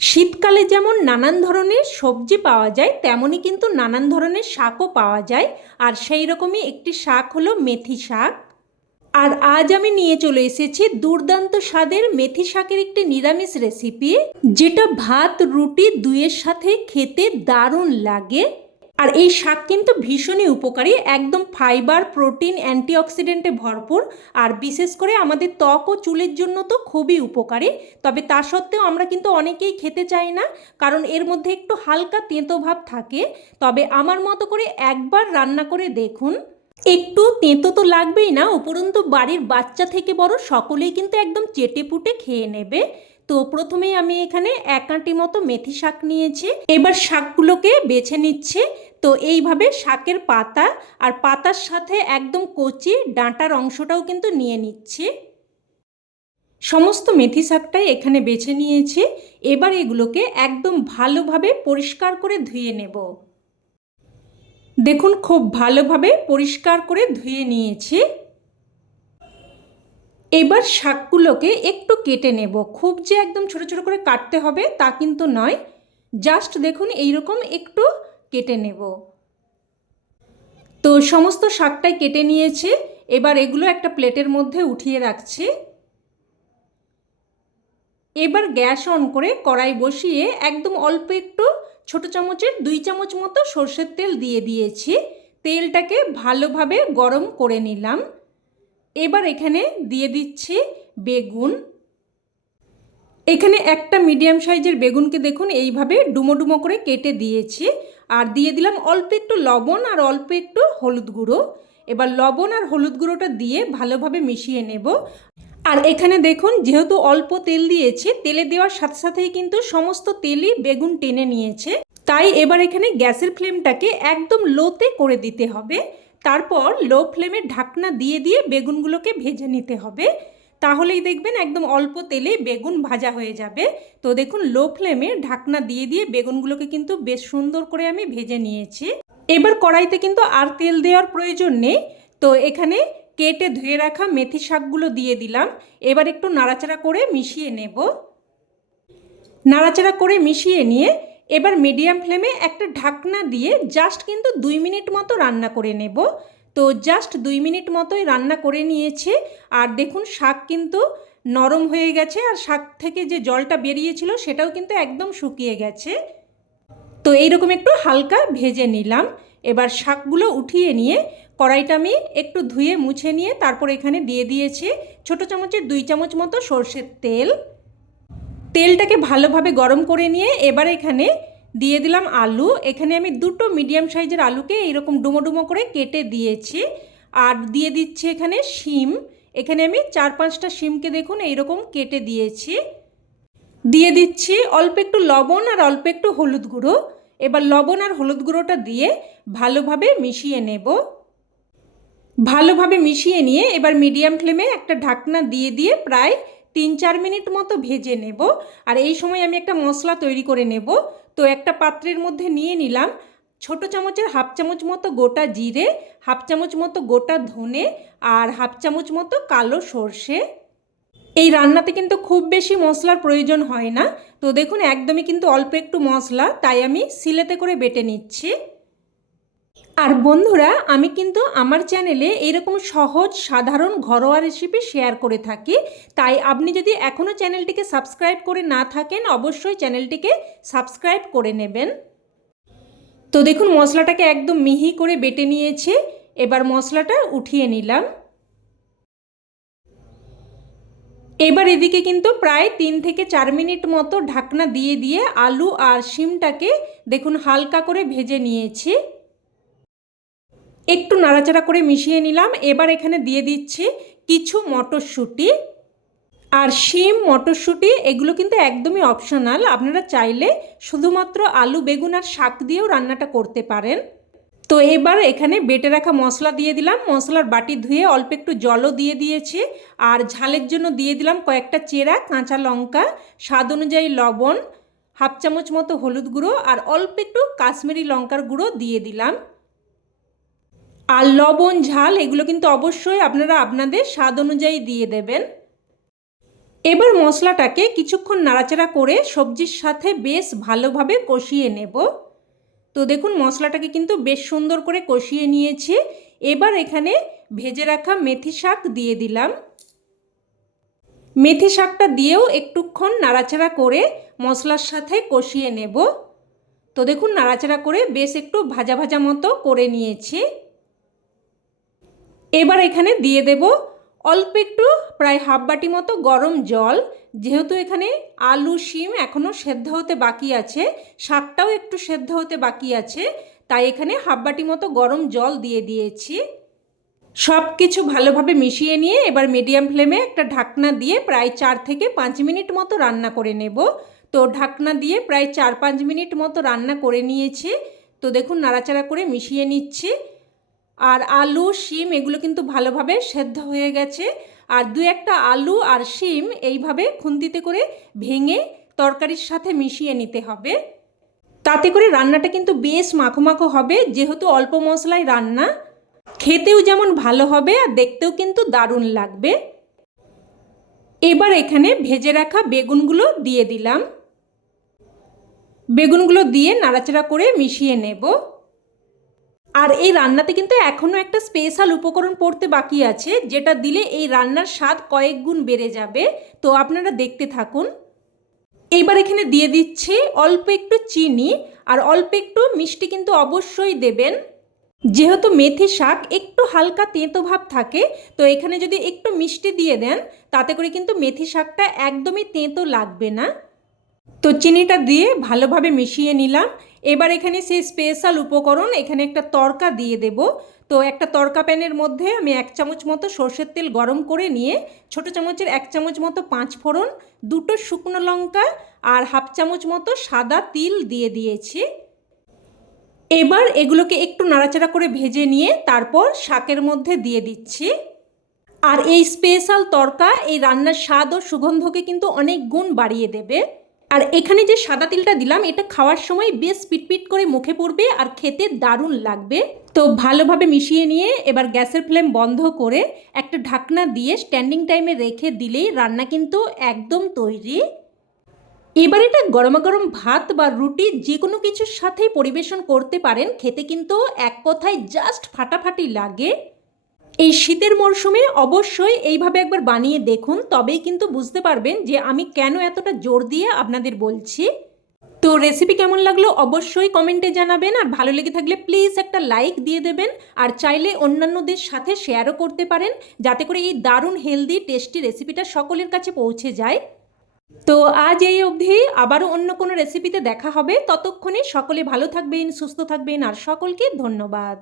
শীতকালে যেমন নানান ধরনের সবজি পাওয়া যায় তেমনই কিন্তু নানান ধরনের শাকও পাওয়া যায়। আর সেই রকমই একটি শাক হলো মেথি শাক। আর আজ আমি নিয়ে চলে এসেছি দুর্দান্ত স্বাদের মেথি শাকের একটি নিরামিষ রেসিপি যেটা ভাত, রুটি দুইয়ের সাথে খেতে দারুণ লাগে। আর এই শাক কিন্তু ভীষণই উপকারী, একদম ফাইবার প্রোটিন অ্যান্টিঅক্সিডেন্টে ভরপুর। আর বিশেষ করে আমাদের ত্বক ও চুলের জন্য তো খুবই উপকারী। তবে তা সত্ত্বেও আমরা কিন্তু অনেকেই খেতে চাই না, কারণ এর মধ্যে একটু হালকা তেঁতো ভাব থাকে। তবে আমার মতো করে একবার রান্না করে দেখুন। একটু তেঁতো তো লাগবেই না, উপরন্তু বাড়ির বাচ্চা থেকে বড় সকলেই কিন্তু একদম চেটে পুটে খেয়ে নেবে। তো প্রথমেই আমি এখানে এক আঁটি মতো মেথি শাক নিয়েছি। এবার শাকগুলোকে বেছে নিচ্ছে। তো এইভাবে শাকের পাতা আর পাতার সাথে একদম কচি ডাঁটার অংশটাও কিন্তু নিয়ে নিচ্ছে। সমস্ত মেথি শাকটাই এখানে বেছে নিয়েছি। এবার এগুলোকে একদম ভালোভাবে পরিষ্কার করে ধুয়ে নেব। দেখুন, খুব ভালোভাবে পরিষ্কার করে ধুয়ে নিয়েছি। এবার শাকগুলোকে একটু কেটে নেব। খুব যে একদম ছোট ছোট করে কাটতে হবে তা কিন্তু নয়। জাস্ট দেখুন এইরকম একটু কেটে নেব। তো সমস্ত শাকটাই কেটে নিয়েছে। এবার এগুলো একটা প্লেটের মধ্যে উঠিয়ে রাখছি। এবার গ্যাস অন করে কড়াই বসিয়ে একদম অল্প একটু ছোট চামচের দুই চামচ মতো সর্ষের তেল দিয়ে দিয়েছি। তেলটাকে ভালোভাবে গরম করে নিলাম। এবার এখানে দিয়ে দিচ্ছি বেগুন। এখানে একটা মিডিয়াম সাইজের বেগুনকে দেখুন, এইভাবে ডুমো ডুমো করে কেটে দিয়েছি। আর দিয়ে দিলাম অল্প একটু লবণ আর অল্প একটু হলুদ গুঁড়ো। এবার লবণ আর হলুদ গুঁড়োটা দিয়ে ভালোভাবে মিশিয়ে নেব। আর এখানে দেখুন, যেহেতু অল্প তেল দিয়েছে, তেলে দেওয়ার সাথে সাথেই কিন্তু সমস্ত তেলই বেগুন টেনে নিয়েছে। তাই এবার এখানে গ্যাসের ফ্লেমটাকে একদম লোতে করে দিতে হবে। তারপর লো ফ্লেমে ঢাকনা দিয়ে দিয়ে বেগুনগুলোকে ভেজে নিতে হবে। তাহলেই দেখবেন একদম অল্প তেলে বেগুন ভাজা হয়ে যাবে। তো দেখুন, লো ফ্লেমে ঢাকনা দিয়ে দিয়ে বেগুনগুলোকে কিন্তু বেশ সুন্দর করে আমি ভেজে নিয়েছি। এবার কড়াইতে কিন্তু আর তেল দেওয়ার প্রয়োজন নেই। তো এখানে কেটে ধুয়ে রাখা মেথি শাকগুলো দিয়ে দিলাম। এবার একটু নাড়াচাড়া করে মিশিয়ে নেব। নাড়াচাড়া করে মিশিয়ে নিয়ে এবার মিডিয়াম ফ্লেমে একটা ঢাকনা দিয়ে জাস্ট কিন্তু দুই মিনিট মতো রান্না করে নেব। তো জাস্ট দুই মিনিট মতোই রান্না করে নিয়েছে। আর দেখুন, শাক কিন্তু নরম হয়ে গেছে আর শাক থেকে যে জলটা বেরিয়েছিল সেটাও কিন্তু একদম শুকিয়ে গেছে। তো এইরকম একটু হালকা ভেজে নিলাম। এবার শাকগুলো উঠিয়ে নিয়ে কড়াইটা আমি একটু ধুয়ে মুছে নিয়ে তারপর এখানে দিয়ে দিয়েছি ছোটো চামচের দুই চামচ মতো সর্ষের তেল। তেলটাকে ভালোভাবে গরম করে নিয়ে এবার এখানে দিয়ে দিলাম আলু। এখানে আমি দুটো মিডিয়াম সাইজের আলুকে এইরকম ডুমো ডুমো করে কেটে দিয়েছি। আর দিয়ে দিচ্ছি এখানে শিম। এখানে আমি চার পাঁচটা শিমকে দেখুন এইরকম কেটে দিয়েছি। দিয়ে দিচ্ছি অল্প একটু লবণ আর অল্প একটু হলুদ গুঁড়ো। এবার লবণ আর হলুদ গুঁড়োটা দিয়ে ভালোভাবে মিশিয়ে নেব। ভালোভাবে মিশিয়ে নিয়ে এবার মিডিয়াম ফ্লেমে একটা ঢাকনা দিয়ে দিয়ে প্রায় তিন চার মিনিট মতো ভেজে নেব। আর এই সময় আমি একটা মশলা তৈরি করে নেব। তো একটা পাত্রের মধ্যে নিয়ে নিলাম ছোট চামচের হাফ চামচ মতো গোটা জিরে, হাফ চামচ মতো গোটা ধনে আর হাফ চামচ মতো কালো সর্ষে। এই রান্নাতে কিন্তু খুব বেশি মশলার প্রয়োজন হয় না। তো দেখুন, একদমই কিন্তু অল্প একটু মশলা, তাই আমি সিলেতে করে বেটে নিচ্ছি। আর বন্ধুরা, আমি কিন্তু আমার চ্যানেলে এরকম সহজ, সাধারণ, ঘরোয়া রেসিপি শেয়ার করে থাকি। তাই আপনি যদি এখনও চ্যানেলটিকে সাবস্ক্রাইব করে না থাকেন, অবশ্যই চ্যানেলটিকে সাবস্ক্রাইব করে নেবেন। তো দেখুন, মশলাটাকে একদম মিহি করে বেটে নিয়েছে। এবার মশলাটা উঠিয়ে নিলাম। এবার এদিকে কিন্তু প্রায় তিন থেকে চার মিনিট মতো ঢাকনা দিয়ে দিয়ে আলু আর শিমটাকে দেখুন, হালকা করে ভেজে নিয়েছি। একটু নাড়াচাড়া করে মিশিয়ে নিলাম। এবার এখানে দিয়ে দিচ্ছি কিছু মটরশুঁটি। আর শিম, মটরশুঁটি, এগুলো কিন্তু একদমই অপশনাল আপনারা চাইলে শুধুমাত্র আলু, বেগুন আর শাক দিয়েও রান্নাটা করতে পারেন। তো এবার এখানে বেটে রাখা মশলা দিয়ে দিলাম। মশলার বাটি ধুয়ে অল্প একটু জলও দিয়ে দিয়েছি। আর ঝালের জন্য দিয়ে দিলাম কয়েকটা চেরা, কাঁচা লঙ্কা, স্বাদ অনুযায়ী লবণ, হাফ চামচ মতো হলুদ গুঁড়ো, আর অল্প একটু কাশ্মীরি লঙ্কার গুঁড়ো দিয়ে দিলাম। আর লবণ, ঝাল, এগুলো কিন্তু অবশ্যই আপনারা আপনাদের স্বাদ অনুযায়ী দিয়ে দেবেন। এবার মশলাটাকে কিছুক্ষণ নাড়াচাড়া করে সবজির সাথে বেশ ভালোভাবে কষিয়ে নেব। তো দেখুন, মশলাটাকে কিন্তু বেশ সুন্দর করে কষিয়ে নিয়েছি। এবার এখানে ভেজে রাখা মেথি শাক দিয়ে দিলাম। মেথি শাকটা দিয়েও একটুক্ষণ নাড়াচাড়া করে মশলার সাথে কষিয়ে নেব। তো দেখুন, নাড়াচাড়া করে বেশ একটু ভাজা ভাজা মতো করে নিয়েছি। এবার এখানে দিয়ে দেব অল্প একটু প্রায় হাফ বাটি মতো গরম জল। যেহেতু এখানে আলু, শিম এখনও সেদ্ধ হতে বাকি আছে, শাকটাও একটু সেদ্ধ হতে বাকি আছে, তাই এখানে হাফ বাটি মতো গরম জল দিয়ে দিয়েছি। সব কিছু ভালোভাবে মিশিয়ে নিয়ে এবার মিডিয়াম ফ্লেমে একটা ঢাকনা দিয়ে প্রায় চার থেকে পাঁচ মিনিট মতো রান্না করে নেব। তো ঢাকনা দিয়ে প্রায় চার পাঁচ মিনিট মতো রান্না করে নিয়েছি। তো দেখুন, নাড়াচাড়া করে মিশিয়ে নিচ্ছি। আর আলু, শিম এগুলো কিন্তু ভালোভাবে সেদ্ধ হয়ে গেছে। আর দু একটা আলু আর শিম এইভাবে খুন্তিতে করে ভেঙে তরকারির সাথে মিশিয়ে নিতে হবে। তাতে করে রান্নাটা কিন্তু বেশ মাখো মাখো হবে, যেহেতু অল্প মশলায় রান্না। খেতেও যেমন ভালো হবে আর দেখতেও কিন্তু দারুণ লাগবে। এবার এখানে ভেজে রাখা বেগুনগুলো দিয়ে দিলাম। বেগুনগুলো দিয়ে নাড়াচাড়া করে মিশিয়ে নেব। আর এই রান্নাতে কিন্তু এখনও একটা স্পেশাল উপকরণ পড়তে বাকি আছে, যেটা দিলে এই রান্নার স্বাদ কয়েক গুণ বেড়ে যাবে। তো আপনারা দেখতে থাকুন। এইবার এখানে দিয়ে দিচ্ছি অল্প একটু চিনি আর অল্প একটু মিষ্টি কিন্তু অবশ্যই দেবেন। যেহেতু মেথি শাক একটু হালকা তেঁতো ভাব থাকে, তো এখানে যদি একটু মিষ্টি দিয়ে দেন, তাতে করে কিন্তু মেথি শাকটা একদমই তেঁতো লাগবে না। তো চিনিটা দিয়ে ভালোভাবে মিশিয়ে নিলাম। এবার এখানে সেই স্পেশাল উপকরণ, এখানে একটা তরকা দিয়ে দেব। তো একটা তরকা প্যানের মধ্যে আমি এক চামচ মতো সর্ষের তেল গরম করে নিয়ে, ছোট চামচের এক চামচ মতো পাঁচ ফোড়ন, দুটো শুকনো লঙ্কা আর হাফ চামচ মতো সাদা তিল দিয়ে দিয়েছি। এবার এগুলোকে একটু নাড়াচাড়া করে ভেজে নিয়ে তারপর শাকের মধ্যে দিয়ে দিচ্ছি। আর এই স্পেশাল তরকা, এই রান্নার স্বাদ ও সুগন্ধকে কিন্তু অনেক গুণ বাড়িয়ে দেবে। আর এখানে যে সাদা তিলটা দিলাম, এটা খাওয়ার সময় বেশ পিটপিট করে মুখে পড়বে আর খেতে দারুণ লাগবে। তো ভালোভাবে মিশিয়ে নিয়ে এবার গ্যাসের ফ্লেম বন্ধ করে একটা ঢাকনা দিয়ে স্ট্যান্ডিং টাইমে রেখে দিলেই রান্না কিন্তু একদম তৈরি। এবার এটা গরমা গরম ভাত বা রুটি যে কোনো কিছুর সাথেই পরিবেশন করতে পারেন, খেতে কিন্তু এক কথায় জাস্ট ফাটাফাটি লাগে। এই শীতের মরশুমে অবশ্যই এইভাবে একবার বানিয়ে দেখুন, তবেই কিন্তু বুঝতে পারবেন যে আমি কেন এতটা জোর দিয়ে আপনাদের বলছি। তো রেসিপি কেমন লাগল অবশ্যই কমেন্টে জানাবেন, আর ভালো লেগে থাকলে প্লিজ একটা লাইক দিয়ে দেবেন, আর চাইলে অন্যান্যদের সাথে শেয়ারও করতে পারেন, যাতে করে এই দারুণ হেলদি টেস্টি রেসিপিটা সকলের কাছে পৌঁছে যায়। তো আজ এই অবধি, আবারও অন্য কোনো রেসিপিতে দেখা হবে, ততক্ষণে সকলে ভালো থাকবেন, সুস্থ থাকবেন, আর সকলকে ধন্যবাদ।